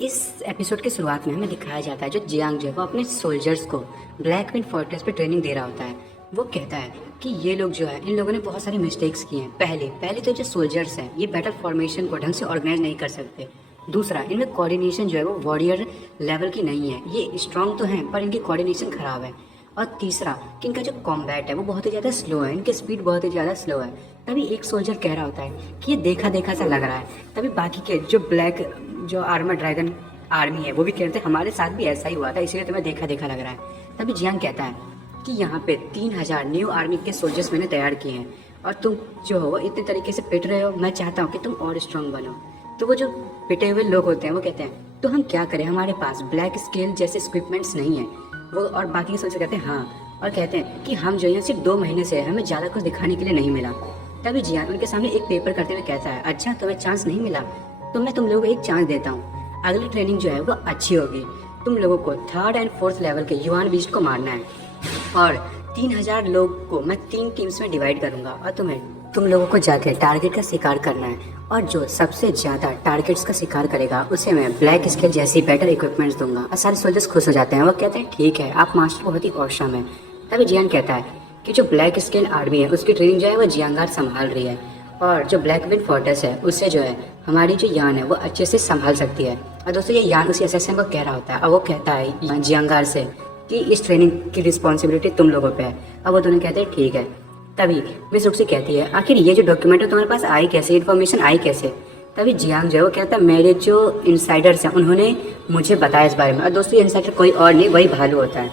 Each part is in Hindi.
इस एपिसोड की शुरुआत में हमें दिखाया जाता है जो जियांग जो है वो अपने सोल्जर्स को ब्लैक विंड फोर्ट्रेस पे ट्रेनिंग दे रहा होता है। वो कहता है कि ये लोग जो है इन लोगों ने बहुत सारी मिस्टेक्स की हैं। पहले पहले तो जो सोल्जर्स हैं ये बैटल फॉर्मेशन को ढंग से ऑर्गेनाइज नहीं कर सकते। दूसरा, इनमें कोऑर्डिनेशन जो है वो वॉरियर लेवल की नहीं है। ये स्ट्रांग तो हैं पर इनकी कोऑर्डिनेशन खराब है। और तीसरा कि इनका जो कॉम्बैट है वो बहुत ही ज़्यादा स्लो है, इनकी स्पीड बहुत ही ज़्यादा स्लो है। तभी एक सोल्जर कह रहा होता है कि ये देखा देखा सा लग रहा है। तभी बाकी के जो ब्लैक जो आर्मर ड्रैगन आर्मी है वो भी कहते हैं हमारे साथ भी ऐसा ही हुआ था, इसलिए तुम्हें देखा देखा लग रहा है। तभी जियांग कहता है कि यहाँ पे 3000 न्यू आर्मी के सोल्जर्स मैंने तैयार किए हैं और तुम जो हो इतने तरीके से पिट रहे हो, मैं चाहता हूँ कि तुम और स्ट्रांग बनो। तो वो जो पिटे हुए लोग होते हैं वो कहते हैं तो हम क्या करें, हमारे पास ब्लैक स्केल जैसे इक्विपमेंट्स नहीं है। वो और बाकी के सोल्जर कहते हैं हाँ, और कहते हैं कि हम जो यहाँ सिर्फ 2 महीने से हमें ज़्यादा कुछ दिखाने के लिए नहीं मिला। तभी जियान उनके सामने एक पेपर करते हुए कहता है अच्छा तुम्हें चांस नहीं मिला तो मैं तुम लोगों को एक चांस देता हूँ। अगली ट्रेनिंग जो है वो अच्छी होगी। तुम लोगों को 3rd और 4th लेवल के युवान बीस्ट को मारना है और 3000 लोग को मैं 3 टीम्स में डिवाइड करूंगा और तुम लोगों को जाकर टारगेट का शिकार करना है और जो सबसे ज़्यादा टारगेट्स का शिकार करेगा उसे मैं ब्लैक स्केल जैसी बेटर इक्विपमेंट्स दूंगा। और सारे सोल्जर्स खुश हो जाते हैं। वो कहते हैं ठीक है, आप मास्टर बहुत ही औसम है। तभी जियान कहता है कि जो ब्लैक स्केल आर्मी है उसकी ट्रेनिंग जो है वो जियांगार संभाल रही है और जो ब्लैक विंड फोर्ट्रेस है उससे जो है हमारी जो यान है वो अच्छे से संभाल सकती है। और दोस्तों ये यान उसी असेसन को कह रहा होता है और वो कहता है जियांगार से कि इस ट्रेनिंग की रिस्पॉन्सिबिलिटी तुम लोगों पे है। अब वो दोनों कहते हैं ठीक है। तभी मिस रुक्सी कहती है आखिर ये जो डॉक्यूमेंट है तुम्हारे पास आई कैसे, इन्फॉर्मेशन आई कैसे। तभी जियांग जो है वो कहता है मेरे जो इनसाइडर्स हैं उन्होंने मुझे बताया इस बारे में। और दोस्तों ये इनसाइडर कोई और नहीं वही भालू होता है।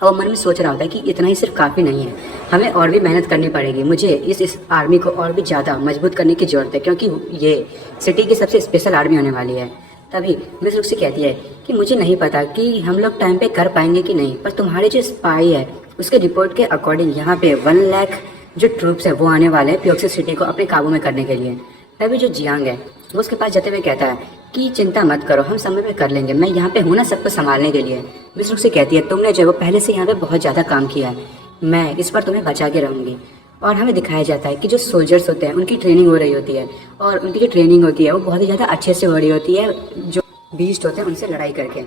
और मन में सोच रहा होता है कि इतना ही सिर्फ काफ़ी नहीं है, हमें और भी मेहनत करनी पड़ेगी। मुझे इस आर्मी को और भी ज़्यादा मजबूत करने की ज़रूरत है क्योंकि ये सिटी की सबसे स्पेशल आर्मी होने वाली है। तभी मिस रुक्सी कहती है कि मुझे नहीं पता कि हम लोग टाइम पे कर पाएंगे कि नहीं, पर तुम्हारे जो स्पाई है उसके रिपोर्ट के अकॉर्डिंग यहाँ पे 1 लाख जो ट्रूप्स है वो आने वाले हैं प्योक्सी सिटी को अपने काबू में करने के लिए। तभी जो जियांग है वो उसके पास जाते हुए कहता है कि चिंता मत करो, हम समय पे कर लेंगे, मैं यहाँ पे हूँ ना सबको संभालने के लिए। मिस रुक्सी कहती है तुमने जो है वो पहले से यहाँ पे बहुत ज़्यादा काम किया है, मैं इस पर तुम्हें बचा के रहूँगी। और हमें दिखाया जाता है कि जो सोल्जर्स होते हैं उनकी ट्रेनिंग हो रही होती है और उनकी जो ट्रेनिंग होती है वो बहुत ही ज़्यादा अच्छे से हो रही होती है जो बीस्ट होते हैं उनसे लड़ाई करके।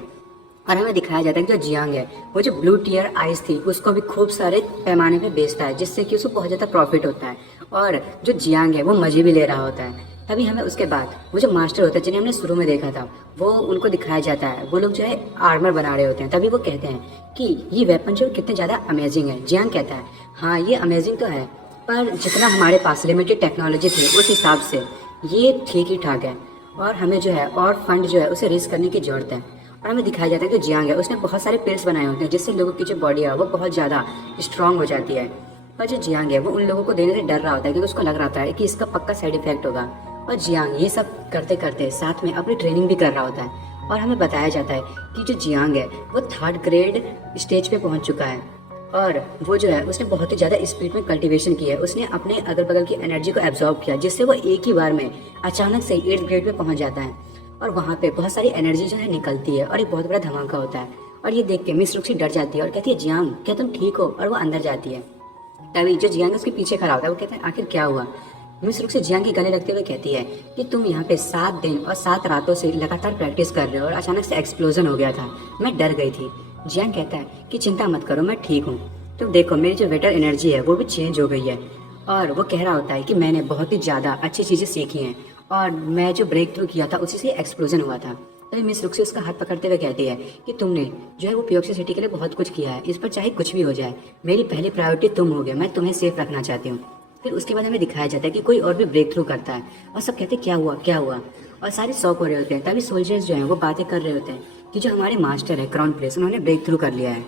और हमें दिखाया जाता है कि जो जियांग है वो जो ब्लू टियर आइस थी उसको भी खूब सारे पैमाने पे बेचता है जिससे कि उसको बहुत ज़्यादा प्रॉफिट होता है और जो जियांग है वो मज़े भी ले रहा होता है। तभी हमें उसके बाद वो जो मास्टर होता है जिन्हें हमने शुरू में देखा था वो उनको दिखाया जाता है, वो लोग जो है आर्मर बना रहे होते हैं। तभी वो कहते हैं कि ये वेपन जो कितने ज़्यादा अमेजिंग है। जियांग कहता है हाँ ये अमेजिंग तो है पर जितना हमारे पास लिमिटेड टेक्नोलॉजी थी उस हिसाब से ये ठीक ही ठाक है और हमें जो है और फंड जो है उसे रेज करने की ज़रूरत है। और हमें दिखाया जाता है कि जियांग है उसने बहुत सारे पिल्स बनाए होते हैं जिससे लोगों की जो बॉडी है वो बहुत ज़्यादा स्ट्रांग हो जाती है। पर जो जियांग है वो उन लोगों को देने से डर रहा होता है क्योंकि उसको लग रहा था कि इसका पक्का साइड इफेक्ट होगा। और जियांग ये सब करते करते साथ में अपनी ट्रेनिंग भी कर रहा होता है और हमें बताया जाता है कि जो जियांग है वो 3rd ग्रेड स्टेज पे पहुंच चुका है और वो जो है उसने बहुत ही ज़्यादा स्पीड में कल्टीवेशन की है। उसने अपने अगल बगल की एनर्जी को एब्जॉर्ब किया जिससे वो एक ही बार में अचानक से 8th ग्रेड पे पहुंच जाता है और वहाँ पे बहुत सारी एनर्जी जो है निकलती है और एक बहुत बड़ा धमाका होता है। और ये देख के मिस रुक्सी डर जाती है और कहती है जियांग क्या तुम ठीक हो, और वो अंदर जाती है। तभी जो जियांग उसके पीछे खड़ा होता है वो कहता है आखिर क्या हुआ। मिस रुक्सी जियांग के गले लगते हुए कहती है कि तुम यहाँ पे 7 दिन और 7 रातों से लगातार प्रैक्टिस कर रहे हो और अचानक से एक्सप्लोजन हो गया था, मैं डर गई थी। जियांग कहता है कि चिंता मत करो मैं ठीक हूँ, तुम देखो मेरी जो वेटर एनर्जी है वो भी चेंज हो गई है। और वो कह रहा होता है कि मैंने बहुत ही ज़्यादा अच्छी चीज़ें सीखी हैं और मैं जो ब्रेक थ्रू किया था उसी से एक्सप्लोजन हुआ था। तभी मिस रुक्सी उसका हाथ पकड़ते हुए कहती है कि तुमने जो है वो प्योक्सी सिटी के लिए बहुत कुछ किया है, इस पर चाहे कुछ भी हो जाए मेरी पहली प्रायोरिटी तुम हो गए, मैं तुम्हें सेफ रखना चाहती हूँ। फिर उसके बाद हमें दिखाया जाता है कि कोई और भी ब्रेक थ्रू करता है और सब कहते हैं क्या हुआ क्या हुआ, और सारे शॉक हो रहे होते हैं। तभी सोल्जर्स जो हैं वो बातें कर रहे होते हैं कि जो हमारे मास्टर है क्राउन प्रिंस उन्होंने ब्रेक थ्रू कर लिया है।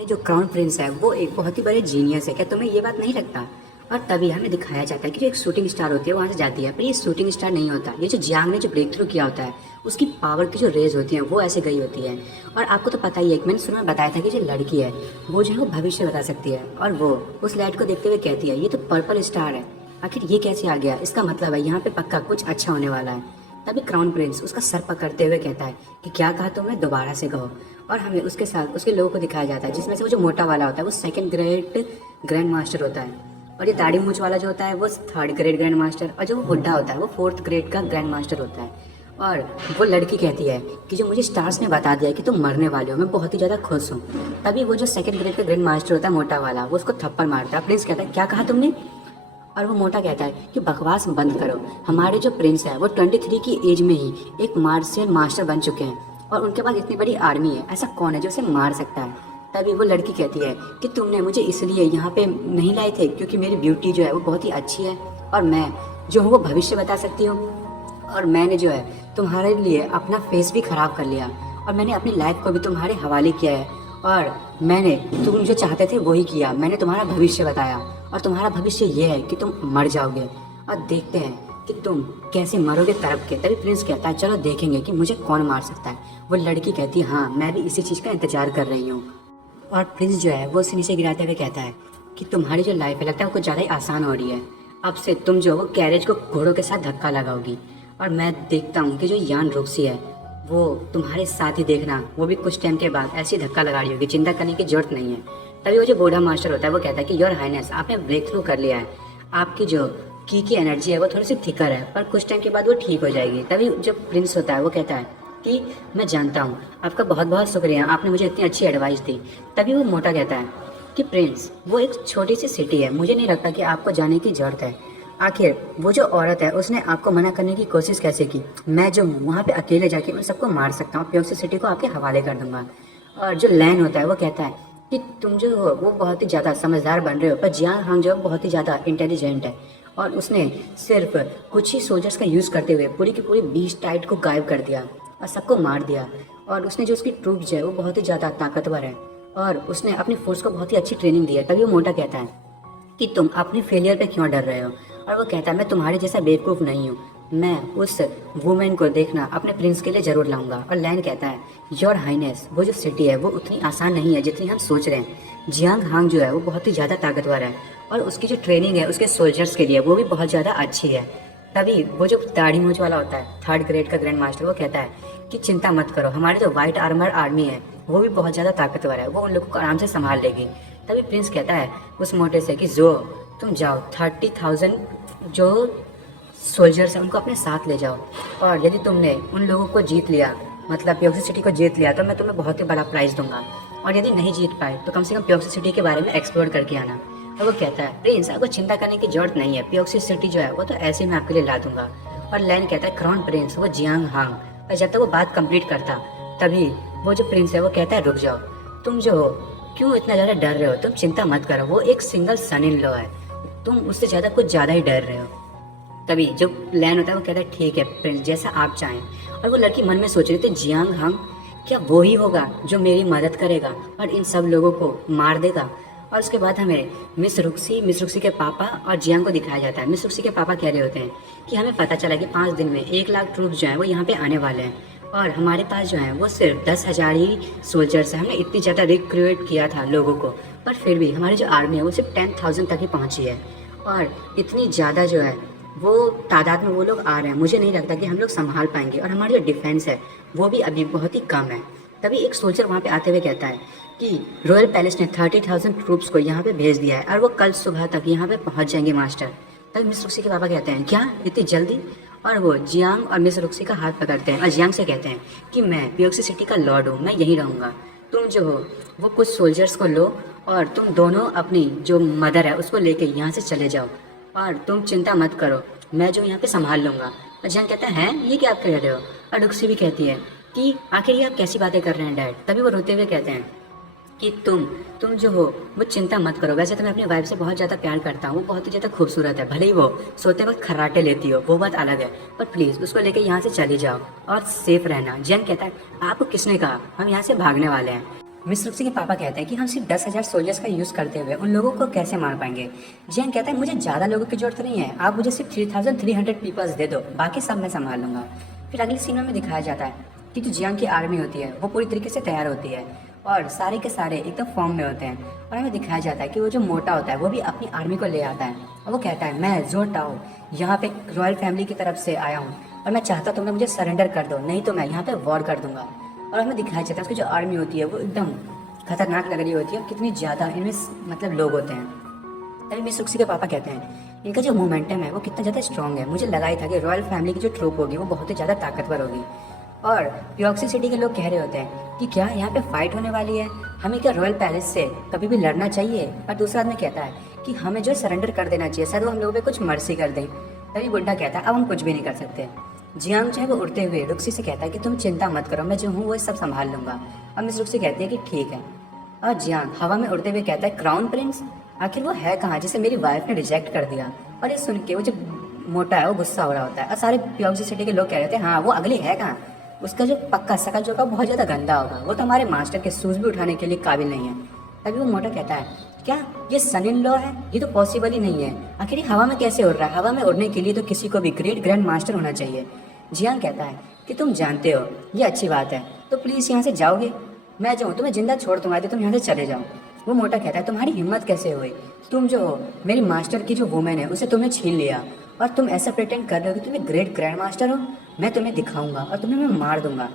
ये जो क्राउन प्रिंस है वो एक बहुत ही बड़े जीनियस है, क्या तुम्हें ये बात नहीं लगता। और तभी हमें दिखाया जाता है कि जो एक शूटिंग स्टार होती है वहाँ से जाती है, पर ये शूटिंग स्टार नहीं होता, ये जो जियांग ने जो ब्रेक थ्रू किया होता है उसकी पावर की जो रेज होती है वो ऐसे गई होती है। और आपको तो पता ही है, मैंने शुरू में बताया था कि जो लड़की है वो जो है वो भविष्य बता सकती है और वो उस लाइट को देखते हुए कहती है ये तो पर्पल स्टार है, आखिर ये कैसे आ गया, इसका मतलब है यहाँ पे पक्का कुछ अच्छा होने वाला है। तभी क्राउन प्रिंस उसका सर पकड़ते हुए कहता है कि क्या कहा तुमने, दोबारा से कहो। और हमें उसके साथ उसके लोगों को दिखाया जाता है जिसमें से वो जो मोटा वाला होता है वो 2nd ग्रेड ग्रैंड मास्टर होता है और ये दाढ़ी मूंछ वाला जो होता है वो 3rd ग्रेड ग्रैंड मास्टर और जो वो बुढ़ा होता है वो 4th ग्रेड का ग्रैंड मास्टर होता है। और वो लड़की कहती है कि जो मुझे स्टार्स ने बता दिया है कि तुम मरने वाले हो, मैं बहुत ही ज़्यादा खुश हूँ। तभी वो जो सेकंड ग्रेड का ग्रैंड मास्टर होता है मोटा वाला, वो उसको थप्पड़ मारता है। प्रिंस कहता है क्या कहा तुमने? और वो मोटा कहता है कि बकवास बंद करो, हमारे जो प्रिंस है वो 23 की एज में ही एक मार्शल मास्टर बन चुके हैं और उनके पास इतनी बड़ी आर्मी है, ऐसा कौन है जो उसे मार सकता है? तभी वो लड़की कहती है कि तुमने मुझे इसलिए यहाँ पे नहीं लाए थे क्योंकि मेरी ब्यूटी जो है वो बहुत ही अच्छी है और मैं जो हूँ वो भविष्य बता सकती हूँ, और मैंने जो है तुम्हारे लिए अपना फेस भी ख़राब कर लिया और मैंने अपनी लाइफ को भी तुम्हारे हवाले किया है और मैंने तुम जो चाहते थे वही किया। मैंने तुम्हारा भविष्य बताया और तुम्हारा भविष्य ये है कि तुम मर जाओगे और देखते हैं कि तुम कैसे मरोगे तड़प के। तभी प्रिंस कहता है चलो देखेंगे कि मुझे कौन मार सकता है। वो लड़की कहती है हाँ मैं भी इसी चीज़ का इंतजार कर रही हूँ। और प्रिंस जो है वो उसे नीचे गिराते हुए कहता है कि तुम्हारी जो लाइफ है लगता है वो कुछ ज़्यादा ही आसान हो रही है। अब से तुम जो वो कैरेज को घोड़ों के साथ धक्का लगाओगी और मैं देखता हूँ कि जो यान रोक्सी है वो तुम्हारे साथ ही देखना, वो भी कुछ टाइम के बाद ऐसी धक्का लगा रही होगी, चिंता करने की जरूरत नहीं है। तभी वो जो बूढ़ा मास्टर होता है वो कहता है कि योर हाइनेस आपने ब्रेक थ्रू कर लिया है, आपकी जो की एनर्जी है वो थोड़ी सी थिकर है पर कुछ टाइम के बाद वो ठीक हो जाएगी। तभी जो प्रिंस होता है वो कहता है कि मैं जानता हूँ, आपका बहुत बहुत शुक्रिया, आपने मुझे इतनी अच्छी एडवाइस दी। तभी वो मोटा कहता है कि प्रिंस वो एक छोटी सी सिटी है, मुझे नहीं लगता कि आपको जाने की जरूरत है। आखिर वो जो औरत है उसने आपको मना करने की कोशिश कैसे की? मैं जो हूँ वहाँ पे अकेले जाके उन सबको मार सकता हूँ, प्योक्सी सिटी को आपके हवाले कर दूंगा। और जो लैन होता है वो कहता है कि तुम जो हो वो बहुत ही ज़्यादा समझदार बन रहे हो पर जियांग हांग जो बहुत ही ज़्यादा इंटेलिजेंट है और उसने सिर्फ कुछ ही सोल्जर्स का यूज़ करते हुए पूरी की पूरी 20 टाइट को गायब कर दिया और सबको मार दिया। और उसने जो उसकी ट्रूप्स है वो बहुत ही ज़्यादा ताकतवर है और उसने अपनी फोर्स को बहुत ही अच्छी ट्रेनिंग दी है। तभी वो मोटा कहता है कि तुम अपने फेलियर पे क्यों डर रहे हो? और वो कहता है मैं तुम्हारे जैसा बेवकूफ़ नहीं हूँ, मैं उस वुमेन को देखना अपने प्रिंस के लिए ज़रूर लाऊंगा। और लैन कहता है योर हाइनेस वो जो सिटी है वो उतनी आसान नहीं है जितनी हम सोच रहे हैं। जियांग हांग जो है वो बहुत ही ज़्यादा ताकतवर है और उसकी जो ट्रेनिंग है उसके सोल्जर्स के लिए वो भी बहुत ज़्यादा अच्छी है। तभी वो जो दाढ़ी मूंछ वाला होता है 3rd ग्रेड का ग्रैंड मास्टर वो कहता है कि चिंता मत करो, हमारी जो व्हाइट आर्मर आर्मी है वो भी बहुत ज़्यादा ताकतवर है, वो उन लोगों को आराम से संभाल लेगी। तभी प्रिंस कहता है उस मोटे से कि जो तुम जाओ 30,000 जो सोल्जर्स हैं उनको अपने साथ ले जाओ और यदि तुमने उन लोगों को जीत लिया, मतलब प्योक्सी सिटी को जीत लिया, तो मैं तुम्हें बहुत ही बड़ा प्राइज़ दूंगा और यदि नहीं जीत पाए तो कम से कम प्योक्सी सिटी के बारे में एक्सप्लोर करके आना। और वो कहता है प्रिंस आपको चिंता करने की जरूरत नहीं है, प्योक्सी सिटी जो है वो तो ऐसे ही मैं आपके लिए ला दूंगा। और लैन कहता है क्राउन प्रिंस वो जियांग हांग। और जब तक वो बात कंप्लीट करता तभी वो जो प्रिंस है वो कहता है रुक जाओ, तुम जो हो क्यों इतना ज़्यादा डर रहे हो? तुम चिंता मत करो, वो एक सिंगल सन इन लॉ है, तुम उससे ज़्यादा कुछ ज़्यादा ही डर रहे हो। तभी जो लैन होता है वो कहता है ठीक है प्रिंस जैसा आप चाहें। और वो लड़की मन में सोच रही थी जियांग हांग क्या वो ही होगा जो मेरी मदद करेगा और इन सब लोगों को मार देगा? और उसके बाद हमें मिस रुक्सी के पापा और जियांग को दिखाया जाता है। मिस रुक्सी के पापा कह रहे होते हैं कि हमें पता चला कि 5 दिन में 1 लाख ट्रूप्स जो हैं वो यहाँ पे आने वाले हैं और हमारे पास जो है वो सिर्फ 10,000 ही सोल्जर्स हैं। हमने इतनी ज़्यादा रिक्रूट किया था लोगों को पर फिर भी हमारी जो आर्मी है वो सिर्फ 10,000 तक ही पहुँची है और इतनी ज़्यादा जो है वो तादाद में वो लोग आ रहे हैं, मुझे नहीं लगता कि हम लोग संभाल पाएंगे और हमारी जो डिफेंस है वो भी अभी बहुत ही कम है। तभी एक सोल्जर वहाँ पे आते हुए कहता है कि रॉयल पैलेस ने 30,000 ट्रूप्स को यहाँ पे भेज दिया है और वो कल सुबह तक यहाँ पे पहुँच जाएंगे मास्टर। तभी मिस रुक्सी के पापा कहते हैं क्या इतनी जल्दी? और वो जियांग और मिस रुक्सी का हाथ पकड़ते हैं और जियांग से कहते हैं कि मैं प्योक्सी सिटी का लॉर्ड हूँ, मैं यहीं रहूँगा, तुम जो हो वो कुछ सोल्जर्स को लो और तुम दोनों अपनी जो मदर है उसको लेके यहाँ से चले जाओ और तुम चिंता मत करो, मैं जो यहाँ पे संभाल लूँगा। और जियांग कहता है ये क्या आप कह रहे हो? और रुक्सी भी कहती है कि आखिर ये आप कैसी बातें कर रहे हैं डैड? तभी वो रोते हुए कहते हैं कि तुम जो हो वो चिंता मत करो, वैसे तो मैं अपनी वाइफ से बहुत ज़्यादा प्यार करता हूँ, वो बहुत ही ज़्यादा खूबसूरत है, भले ही वो सोते वक्त खर्राटे लेती हो वो बात अलग है, पर प्लीज़ उसको लेकर यहाँ से चली जाओ और सेफ रहना। जैन कहता है आपको किसने कहा, हम यहाँ से भागने वाले हैं। मिस रुक्सी के पापा कहते हैं कि हम सिर्फ 10,000 सोल्जर्स का यूज़ करते हुए उन लोगों को कैसे मार पाएंगे। जैन कहता है मुझे ज़्यादा लोगों की जरूरत नहीं है, आप मुझे सिर्फ 3,300 पीपल्स दे दो, बाकी सब मैं संभाल लूँगा। फिर अगली सीनों में दिखाया जाता है कि जो जियांग की आर्मी होती है वो पूरी तरीके से तैयार होती है और सारे के सारे एकदम फॉर्म में होते हैं और हमें दिखाया जाता है कि वो जो मोटा होता है वो भी अपनी आर्मी को ले आता है और वो कहता है मैं ज़ो टाओ यहाँ पे रॉयल फैमिली की तरफ से आया हूँ और मैं चाहता तुमने मुझे सरेंडर कर दो, नहीं तो मैं यहाँ पे वॉर कर दूंगा। और हमें दिखाया जाता है उसकी जो आर्मी होती है वो एकदम खतरनाक लग रही होती है, कितनी ज़्यादा इनमें मतलब लोग होते हैं। तभी मिस रुक्सी के पापा कहते हैं इनका जो मोमेंटम है वो कितना ज़्यादा स्ट्रॉन्ग है, मुझे लगा ही था कि रॉयल फैमिली की जो ट्रूप होगी वो बहुत ही ज़्यादा ताकतवर होगी। और प्योक्सी सिटी के लोग कह रहे होते हैं कि क्या यहाँ पे फाइट होने वाली है, हमें क्या रॉयल पैलेस से कभी भी लड़ना चाहिए। और दूसरा आदमी कहता है कि हमें जो सरेंडर कर देना चाहिए, शायद वो हम लोगों पे कुछ मर्सी कर दें। तभी बुड्ढा कहता है अब हम कुछ भी नहीं कर सकते। जियांग जो है वो उड़ते हुए रुक्सी से कहता है कि तुम चिंता मत करो, मैं जो हूँ वो सब संभाल लूंगा। और मिस रुक्सी कहती है कि ठीक है। और जियांग हवा में उड़ते हुए कहता है क्राउन प्रिंस, आखिर वो है कहाँ जिसे मेरी वाइफ ने रिजेक्ट कर दिया। और ये सुन के वो जो मोटा है वो गुस्सा हो रहा होता है। और सारे प्योक्सी सिटी के लोग कह रहे थे हाँ वो अगली है कहाँ, उसका जो पक्का शकल जो होगा बहुत ज़्यादा गंदा होगा, वो तो हमारे मास्टर के शूज़ भी उठाने के लिए काबिल नहीं है। तभी वो मोटा कहता है क्या ये सन इन लॉ है, ये तो पॉसिबल ही नहीं है, आखिर ये हवा में कैसे उड़ रहा है, हवा में उड़ने के लिए तो किसी को भी ग्रेट ग्रैंड मास्टर होना चाहिए। जियांग कहता है कि तुम जानते हो ये अच्छी बात है, तो प्लीज़ यहाँ से जाओगे, मैं जो हूँ तुम्हें जिंदा छोड़ दूंगा यदि तुम यहाँ से चले जाओ। वो मोटा कहता है तुम्हारी हिम्मत कैसे हुई, तुम जो हो मेरी मास्टर की जो वुमेन है उसे तुमने छीन लिया और तुम ऐसा प्रिटेंड कर रहे हो कि तुम्हें ग्रेट ग्रैंड मास्टर हो, मैं तुम्हें दिखाऊंगा और तुम्हें मैं मार दूंगा।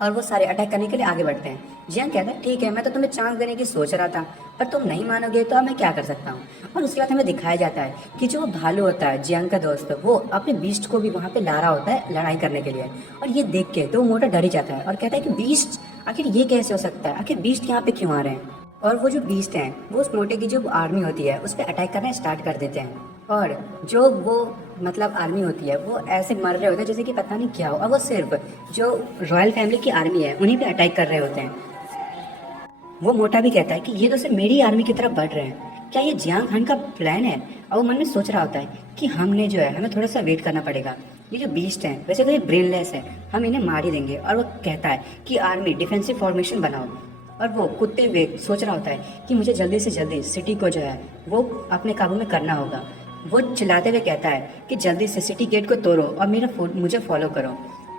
और वो सारे अटैक करने के लिए आगे बढ़ते हैं। जियांग कहता है ठीक है, मैं तो तुम्हें चांस देने की सोच रहा था पर तुम नहीं मानोगे तो अब मैं क्या कर सकता हूँ। और उसके बाद हमें दिखाया जाता है कि जो भालू होता है जियांग का दोस्त, वो अपने बीस्ट को भी वहाँ पे ला रहा होता है लड़ाई करने के लिए। और ये देख के तो वो मोटा डर ही जाता है और कहता है कि बीस्ट आखिर ये कैसे हो सकता है, आखिर बीस्ट यहाँ पे क्यों आ रहे हैं। और वो जो बीस्ट हैं वो उस मोटे की जो आर्मी होती है उस पर अटैक करना स्टार्ट कर देते हैं। और जो वो मतलब आर्मी होती है वो ऐसे मर रहे होते हैं जैसे कि पता नहीं क्या हो, और वो सिर्फ जो रॉयल फैमिली की आर्मी है उन्हीं पे अटैक कर रहे होते हैं। वो मोटा भी कहता है कि ये तो सिर्फ मेरी आर्मी की तरफ बढ़ रहे हैं, क्या ये जियांग खान का प्लान है। और वो मन में सोच रहा होता है कि हमने जो है हमें थोड़ा सा वेट करना पड़ेगा, ये जो बीस्ट हैं वैसे तो ये ब्रेनलेस है, हम इन्हें मार ही देंगे। और वो कहता है कि आर्मी डिफेंसिव फॉर्मेशन बनाओ। और वो कुत्ते हुए सोच रहा होता है कि मुझे जल्दी से जल्दी सिटी को जो है वो अपने काबू में करना होगा। वो चिल्लाते हुए कहता है कि जल्दी से सिटी गेट को तोड़ो और मुझे फॉलो करो।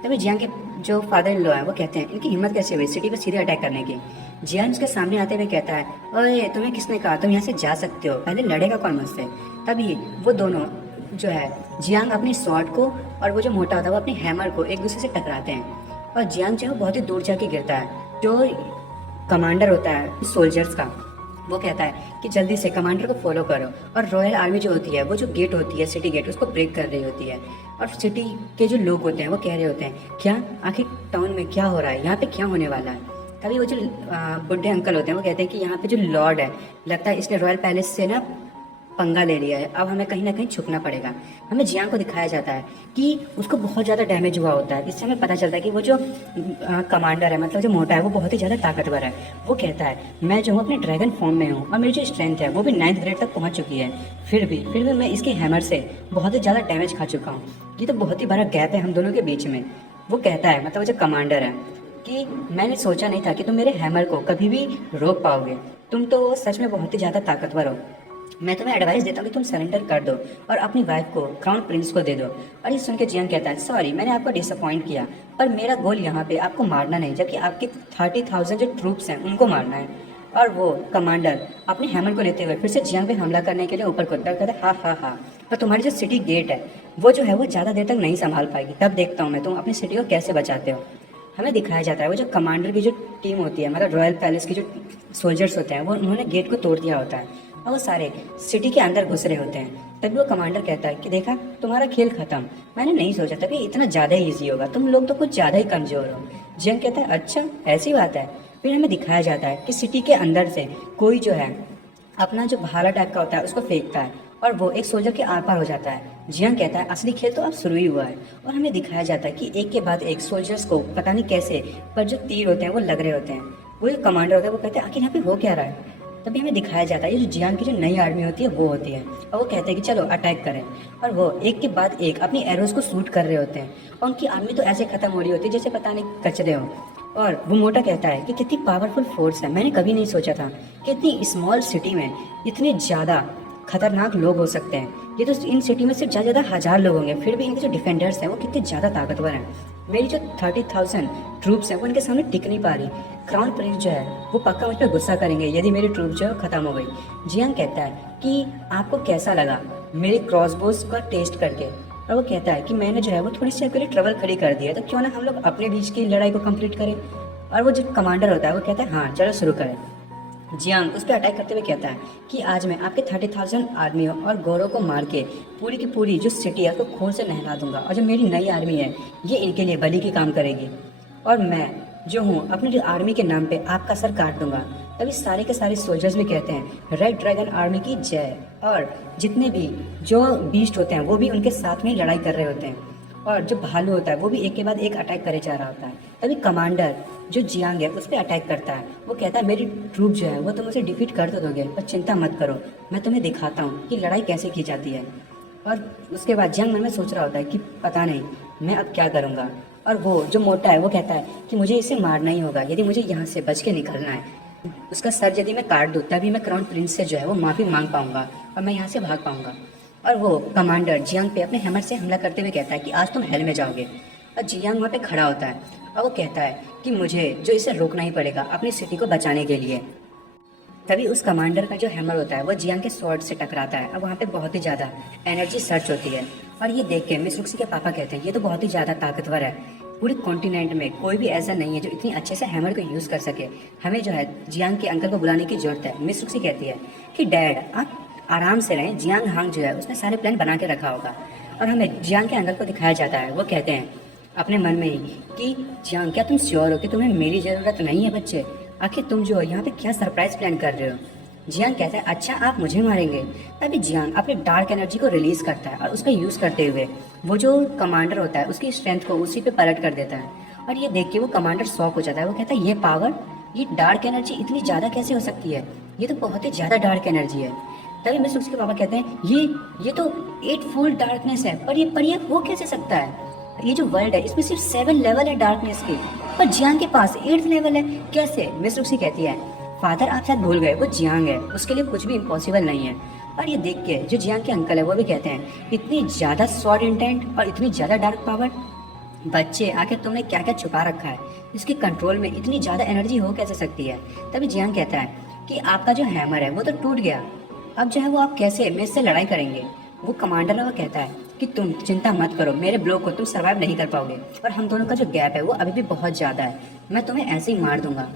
तभी जियांग के जो फादर इन लॉ हैं वो कहते हैं इनकी हिम्मत कैसे हुई सिटी पर सीधे अटैक करने की। जियांग उसके सामने आते हुए कहता है ओए तुम्हें किसने कहा तुम यहाँ से जा सकते हो, पहले लड़ेगा कौन मुझसे। तभी वो दोनों जो है जियांग अपनी स्वॉर्ड को और वो जो मोटा होता है वो अपनी हैमर को एक दूसरे से टकराते हैं। और जियांग जो है बहुत ही दूर जाके गिरता है। जो कमांडर होता है सोल्जर्स का वो कहता है कि जल्दी से कमांडर को फॉलो करो। और रॉयल आर्मी जो होती है वो जो गेट होती है सिटी गेट उसको ब्रेक कर रही होती है। और सिटी के जो लोग होते हैं वो कह रहे होते हैं क्या आखिर टाउन में क्या हो रहा है, यहाँ पे क्या होने वाला है। तभी वो जो बुढ़े अंकल होते हैं वो कहते हैं कि यहाँ पे जो लॉर्ड है लगता है इसने रॉयल पैलेस से ना पंगा ले लिया है, अब हमें कहीं ना कहीं छुपना पड़ेगा। हमें जियांग को दिखाया जाता है कि उसको बहुत ज़्यादा डैमेज हुआ होता है, इससे हमें पता चलता है कि वो जो कमांडर है मतलब जो मोटा है वो बहुत ही ज़्यादा ताकतवर है। वो कहता है मैं जो हूँ अपने ड्रैगन फॉर्म में हूँ और मेरी जो स्ट्रेंथ है वो भी 9th ग्रेड तक पहुँच चुकी है, फिर भी मैं इसकी हैमर से बहुत ही ज़्यादा डैमेज खा चुका हूँ। ये तो बहुत ही बड़ा गैप है हम दोनों के बीच में। वो कहता है मतलब वो जो कमांडर है कि मैंने सोचा नहीं था कि तुम मेरे हैमर को कभी भी रोक पाओगे, तुम तो सच में बहुत ही ज़्यादा ताकतवर हो। मैं तुम्हें एडवाइस देता हूँ कि तुम सरेंडर कर दो और अपनी वाइफ को क्राउन प्रिंस को दे दो। और ये सुन के जियांग कहता है सॉरी मैंने आपको डिसअपॉइंट किया, पर मेरा गोल यहाँ पे आपको मारना नहीं जबकि आपके 30,000 जो ट्रूप्स हैं उनको मारना है। और वो कमांडर अपने हैमर को लेते हुए फिर से जियांग पे हमला करने के लिए ऊपर कूदता है, कहता है हाँ पर तुम्हारी जो सिटी गेट है वो जो है वो ज़्यादा देर तक नहीं संभाल पाएगी, तब देखता हूँ मैं तुम अपनी सिटी को कैसे बचाते हो। हमें दिखाया जाता है वो जो कमांडर की जो टीम होती है मतलब रॉयल पैलेस के जो सोल्जर्स होते हैं वो उन्होंने गेट को तोड़ दिया होता है और वो सारे सिटी के अंदर घुस रहे होते हैं। तभी वो कमांडर कहता है कि देखा तुम्हारा खेल खत्म, मैंने नहीं सोचा था कि इतना ज़्यादा ईजी होगा, तुम लोग तो कुछ ज़्यादा ही कमज़ोर हो। जियांग कहता है अच्छा ऐसी बात है। फिर हमें दिखाया जाता है कि सिटी के अंदर से कोई जो है अपना जो भाला टाइप का होता है उसको फेंकता है और वो एक सोल्जर के आर पार हो जाता है। जियांग कहता है असली खेल तो अब शुरू ही हुआ है। और हमें दिखाया जाता है कि एक के बाद एक सोल्जर्स को पता नहीं कैसे पर जो तीर होते हैं वो लग रहे होते हैं। वो जो कमांडर होता है वो कहते हैं आखिर यहाँ पे हो क्या रहा है। तभी हमें दिखाया जाता है ये जो जियांग की जो नई आर्मी होती है वो होती है और वो कहते हैं कि चलो अटैक करें। और वो एक के बाद एक अपनी एरोज को शूट कर रहे होते हैं और उनकी आर्मी तो ऐसे खत्म हो रही होती है जैसे पता नहीं कचरे हो। और वो मोटा कहता है कि कितनी पावरफुल फोर्स है, मैंने कभी नहीं सोचा था कि इतनी स्मॉल सिटी में इतने ज़्यादा खतरनाक लोग हो सकते हैं। ये तो इन सिटी में सिर्फ ज़्यादा 1000 लोग होंगे, फिर भी इनके जो डिफेंडर्स हैं वो कितने ज़्यादा ताकतवर हैं। मेरी जो 30,000 ट्रूप्स हैं वो इनके सामने टिक नहीं पा रही। क्राउन प्रिंस जो है वो पक्का मुझ पर गुस्सा करेंगे यदि मेरी ट्रूप जो है खत्म हो गई। जियांग कहता है कि आपको कैसा लगा मेरे क्रॉसबोस का टेस्ट करके। और वो कहता है कि मैंने जो है वो थोड़ी सी आपके लिए ट्रबल खड़ी कर दी है, तो क्यों ना हम लोग अपने बीच की लड़ाई को कंप्लीट करें। और वो जो कमांडर होता है वो कहता है हाँ चलो शुरू करें। जियांग उस पर अटैक करते हुए कहता है कि आज मैं आपके 30,000 आर्मियों और गौरों को मार के पूरी की पूरी जो सिटी है उसको खून से नहला दूंगा, और जो मेरी नई आर्मी है ये इनके लिए बलि की काम करेगी, और मैं जो हूँ अपनी आर्मी के नाम पे आपका सर काट दूंगा। तभी सारे के सारे सोल्जर्स भी कहते हैं रेड ड्रैगन आर्मी की जय, और जितने भी जो बीस्ट होते हैं वो भी उनके साथ में ही लड़ाई कर रहे होते हैं, और जो भालू होता है वो भी एक के बाद एक अटैक करे जा रहा होता है। तभी कमांडर जो जियांग है उस पर अटैक करता है। वो कहता है मेरी ट्रूप जो है वो तुम उसे डिफीट कर तो दोगे, पर चिंता मत करो, मैं तुम्हें दिखाता हूँ कि लड़ाई कैसे की जाती है। और उसके बाद जियांग मन में सोच रहा होता है कि पता नहीं मैं अब क्या करूँगा। और वो जो मोटा है वो कहता है कि मुझे इसे मारना ही होगा, यदि मुझे यहाँ से बच के निकलना है। उसका सर यदि मैं काट दूँ तभी मैं क्राउन प्रिंस से जो है वो माफ़ी मांग पाऊंगा और मैं यहाँ से भाग पाऊंगा। और वो कमांडर जियांग पे अपने हैमर से हमला करते हुए कहता है कि आज तुम हेल में जाओगे। और जियांग वहाँ पे खड़ा होता है और वो कहता है कि मुझे जो इसे रोकना ही पड़ेगा अपनी सिटी को बचाने के लिए। तभी उस कमांडर का जो हैमर होता है वो जियांग के स्वॉर्ड से टकराता है और वहाँ पे बहुत ही ज़्यादा एनर्जी सर्च होती है। और ये देख के मिस रुक्सी के पापा कहते हैं ये तो बहुत ही ज़्यादा ताकतवर है, पूरे कॉन्टिनेंट में कोई भी ऐसा नहीं है जो इतनी अच्छे से हैमर को यूज़ कर सके, हमें जो है जियांग के अंकल को बुलाने की जरूरत है। मिस रुक्सी कहती है कि डैड आप आराम से रहें, जियांग हांग जो है उसने सारे प्लान बना के रखा होगा। और हमें जियांग के अंकल को दिखाया जाता है, वो कहते हैं अपने मन में ही कि जियांग क्या तुम श्योर हो कि तुम्हें मेरी ज़रूरत नहीं है बच्चे, आखिर तुम जो यहाँ पे क्या सरप्राइज प्लान कर रहे हो। जियांग कहता है अच्छा आप मुझे मारेंगे। तभी जियांग अपनी डार्क एनर्जी को रिलीज करता है और उसका यूज़ करते हुए वो जो कमांडर होता है उसकी स्ट्रेंथ को उसी पे पलट कर देता है। और ये देख के वो कमांडर शॉक हो जाता है, वो कहता है ये पावर, ये डार्क एनर्जी इतनी ज़्यादा कैसे हो सकती है, ये तो बहुत ही ज़्यादा डार्क एनर्जी है। तभी मिस उसके पापा कहते हैं ये तो 8 फुल डार्कनेस है, पर ये वो कैसे सकता है, ये जो वर्ल्ड है इसमें सिर्फ 7 लेवल है डार्कनेस के, पर जियांग के पास 8th लेवल है, कैसे। मिस रुक्सी कहती है फादर आप शायद भूल गए, वो जियांग है, उसके लिए कुछ भी इम्पॉसिबल नहीं है। और ये देख के जो जियांग के अंकल है वो भी कहते हैं इतनी ज़्यादा शॉर्ट इंटेंट और इतनी ज़्यादा डार्क पावर, बच्चे आखिर तुमने क्या क्या छुपा रखा है, इसके कंट्रोल में इतनी ज़्यादा एनर्जी हो कैसे सकती है। तभी जियांग कहता है कि आपका जो हैमर है वो तो टूट गया, अब जो है वो आप कैसे मेरे से लड़ाई करेंगे। वो कमांडर है वो कहता है कि तुम चिंता मत करो, मेरे ब्लॉक को तुम सर्वाइव नहीं कर पाओगे, और हम दोनों का जो गैप है वो अभी भी बहुत ज़्यादा है, मैं तुम्हें ऐसे ही मार दूंगा।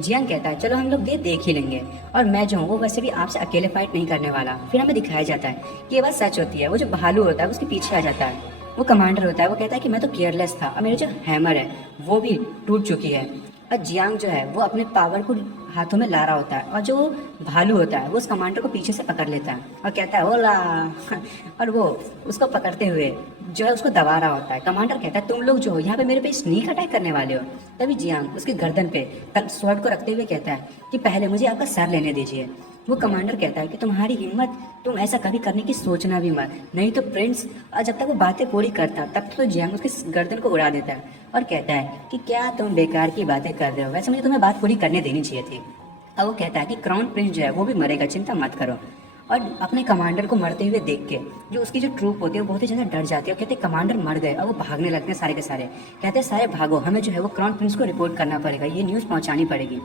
जियांग कहता है चलो हम लोग ये देख ही लेंगे, और मैं जो हूँ वो वैसे भी आपसे अकेले फाइट नहीं करने वाला। फिर हमें दिखाया जाता है कि ये बात सच होती है, वो जो भालू होता है उसके पीछे आ जाता है, वो कमांडर होता है, वो कहता है कि मैं तो केयरलेस था और मेरी जो हैमर है वो भी टूट चुकी है। और जियांग जो है वो अपने पावर को हाथों में ला रहा होता है, और जो भालू होता है वो उस कमांडर को पीछे से पकड़ लेता है और कहता है ओला और वो उसको पकड़ते हुए जो है उसको दबा रहा होता है। कमांडर कहता है तुम लोग जो हो यहाँ पे मेरे पे स्नीक अटैक करने वाले हो। तभी जियांग उसके गर्दन पे स्वॉर्ड को रखते हुए कहता है कि पहले मुझे आपका सर लेने दीजिए। वो कमांडर कहता है कि तुम्हारी हिम्मत, तुम ऐसा कभी करने की सोचना भी मत, नहीं तो प्रिंस। और जब तक वो बातें पूरी करता तब तो जियांग उसके गर्दन को उड़ा देता है और कहता है कि क्या तुम बेकार की बातें कर रहे हो, वैसे मुझे तुम्हें बात पूरी करने देनी चाहिए थी। और वो कहता है कि क्राउन प्रिंस जो है वो भी मरेगा, चिंता मत करो। और अपने कमांडर को मरते हुए देख के जो उसकी जो ट्रूप होती है वो बहुत ही ज़्यादा डर जाती है, और कहते हैं कमांडर मर गए, और वो भागने लगते हैं सारे के सारे। कहते हैं सारे भागो, हमें जो है वो क्राउन प्रिंस को रिपोर्ट करना पड़ेगा, ये न्यूज़ पहुंचानी पड़ेगी।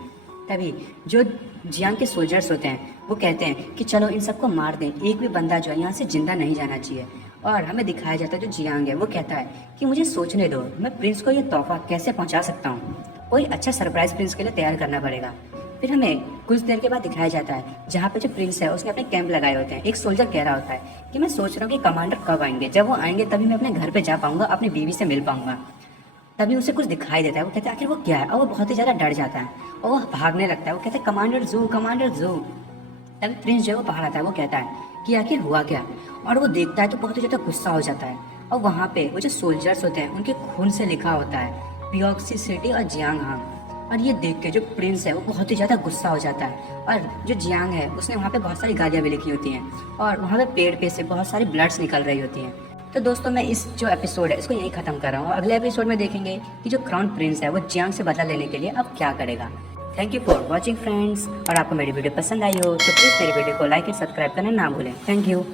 तभी जो जियांग के सोल्जर्स होते हैं वो कहते हैं कि चलो इन सबको मार दें, एक भी बंदा जो है यहाँ से जिंदा नहीं जाना चाहिए। और हमें दिखाया जाता है जो जियांग है वो कहता है कि मुझे सोचने दो, मैं प्रिंस को ये तोहफा कैसे पहुँचा सकता हूँ, कोई अच्छा सरप्राइज प्रिंस के लिए तैयार करना पड़ेगा। फिर हमें कुछ देर के बाद दिखाया जाता है जहाँ पे जो प्रिंस है उसने अपने कैंप लगाए होते हैं। एक सोल्जर कह रहा होता है कि मैं सोच रहा हूँ कि कमांडर कब आएंगे, जब वो आएंगे तभी मैं अपने घर पे जा पाऊंगा, अपनी बीवी से मिल पाऊंगा। तभी उसे कुछ दिखाई देता है, वो कहता है आखिर वो क्या है, और वो बहुत ही ज़्यादा डर जाता है और वो भागने लगता है। वो कहता है कमांडर जू, कमांडर जू। तभी प्रिंस जो है वो बाहर आता है, वो कहता है कि आखिर हुआ क्या, और वो देखता है तो बहुत ही ज़्यादा गुस्सा हो जाता है। और वहाँ पे वो जो सोल्जर्स होते हैं उनके खून से लिखा होता है पियोक्सी सिटी और जियांग हांग। और ये देख के जो प्रिंस है वो बहुत ही ज़्यादा गुस्सा हो जाता है, और जो जियांग है उसने वहाँ पे बहुत सारी गालियाँ भी लिखी होती हैं, और वहाँ पे पेड़ पे से बहुत सारी ब्लड्स निकल रही होती हैं। तो दोस्तों मैं इस जो एपिसोड है इसको यहीं ख़त्म कर रहा हूँ। अगले एपिसोड में देखेंगे कि जो क्राउन प्रिंस है वो जियांग से बदला लेने के लिए अब क्या करेगा। Thank you for watching friends, और आपको मेरी वीडियो पसंद आई हो तो प्लीज़ मेरी वीडियो को लाइक और सब्सक्राइब करना ना भूलें। Thank you.